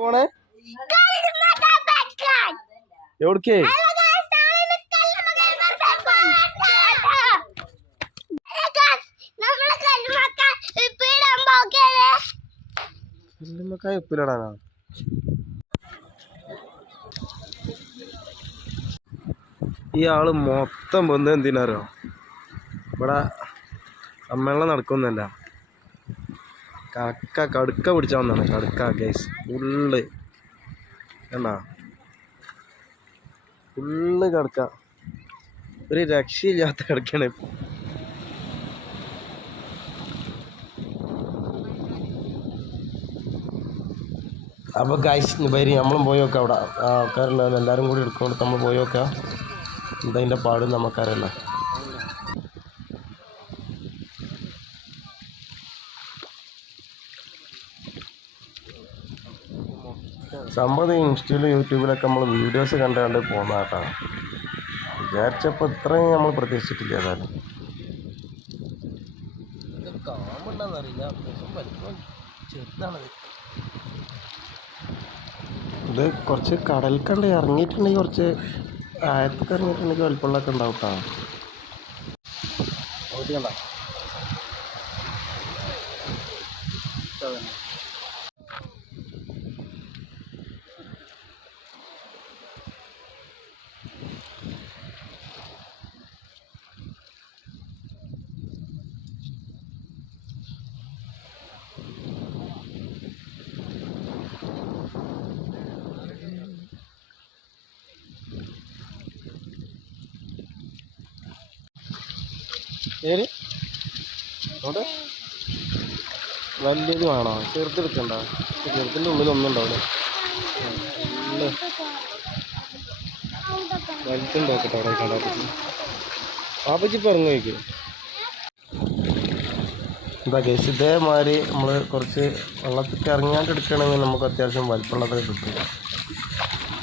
പോണേ എവിടേക്ക്? ഉപ്പിലിടാനാ? ഈ ആള് മൊത്തം ബന്ധം എന്തിനാരോ ഇവിടെ സമ്മേളനം നടക്കുന്നല്ല. കടുക്ക പിടിച്ചാൽ വന്നാണ്. കടുക്ക ഗൈസ് ഫുള്ള് കണ്ടാ, ഫുള്ള് കടുക്ക. ഒരു രക്ഷയില്ലാത്ത കടുക്കാണ്. അപ്പോൾ ഗൈസ് വരി നമ്മളും പോയി നോക്കാം. അവിടെ ആൾക്കാരുണ്ടാവില്ല, എല്ലാവരും കൂടി എടുക്കുകൊണ്ട് നമ്മൾ പോയി നോക്കാം എന്തതിൻ്റെ പാട് നമുക്കറിയില്ല. സംഭവം ഇൻസ്റ്റയിലും യൂട്യൂബിലൊക്കെ നമ്മൾ വീഡിയോസ് കണ്ടുകൊണ്ട് പോകുന്ന കേട്ടോ. വിചാരിച്ചപ്പോൾ ഇത്രയും നമ്മൾ പ്രതീക്ഷിച്ചിട്ടില്ല. ഏതായാലും ഇത് കുറച്ച് കടൽക്കണ്ട് ഇറങ്ങിയിട്ടുണ്ടെങ്കിൽ, കുറച്ച് ആയത്തൊക്കെ ഇറങ്ങിയിട്ടുണ്ടെങ്കിൽ വലിപ്പമുള്ളതൊക്കെ ഉണ്ടാവും കേട്ടോ. ഏത് അവിടെ വലിയത് വേണോ? ചെറുതെടുക്കണ്ട. ചെറുതിൻ്റെ ഉള്ളിൽ ഒന്നും ഉണ്ടാവില്ല. വലുതുണ്ടാക്കട്ടെ അവിടെ കണ്ടാപ്പച്ചി. പാപ്പച്ചി ഇപ്പം ഇറങ്ങി വയ്ക്കും. എന്താ കേസ് ഇതേമാതിരി നമ്മൾ കുറച്ച് വെള്ളത്തിൽ ഇറങ്ങാണ്ട് എടുക്കുകയാണെങ്കിൽ നമുക്ക് അത്യാവശ്യം വലിപ്പമുള്ളതൊക്കെ കിട്ടും.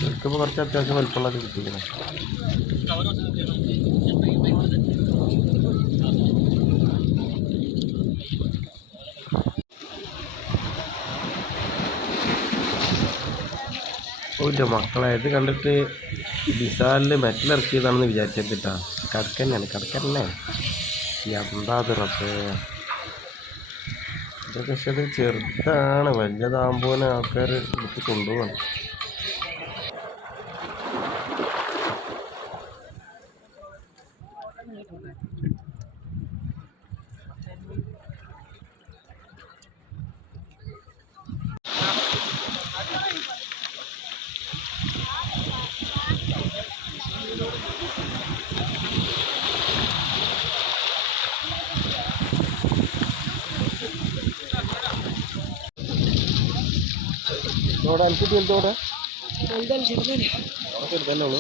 എടുക്കുമ്പോൾ കുറച്ച് അത്യാവശ്യം വലിപ്പമുള്ളതൊക്കെ കിട്ടിക്കണം. ഓൻ്റെ മക്കളെ ഇത് കണ്ടിട്ട് വിശാലിൽ മെറ്റലിറക്കിയതാണെന്ന് വിചാരിച്ചിട്ടാ. കടക്കന്നെയാണ്, കടക്കന്നെ. എന്താ അത് റബ്ബേ, ഇതൊക്കെ പക്ഷെ അത് ചെറുതാണ്. വലിയതാകുമ്പോൾ ആൾക്കാർ എടുത്ത് കൊണ്ടുപോകണം. അവിടെ എനിക്ക് എന്തോടെ ചെറുതന്നെ ഉള്ളൂ.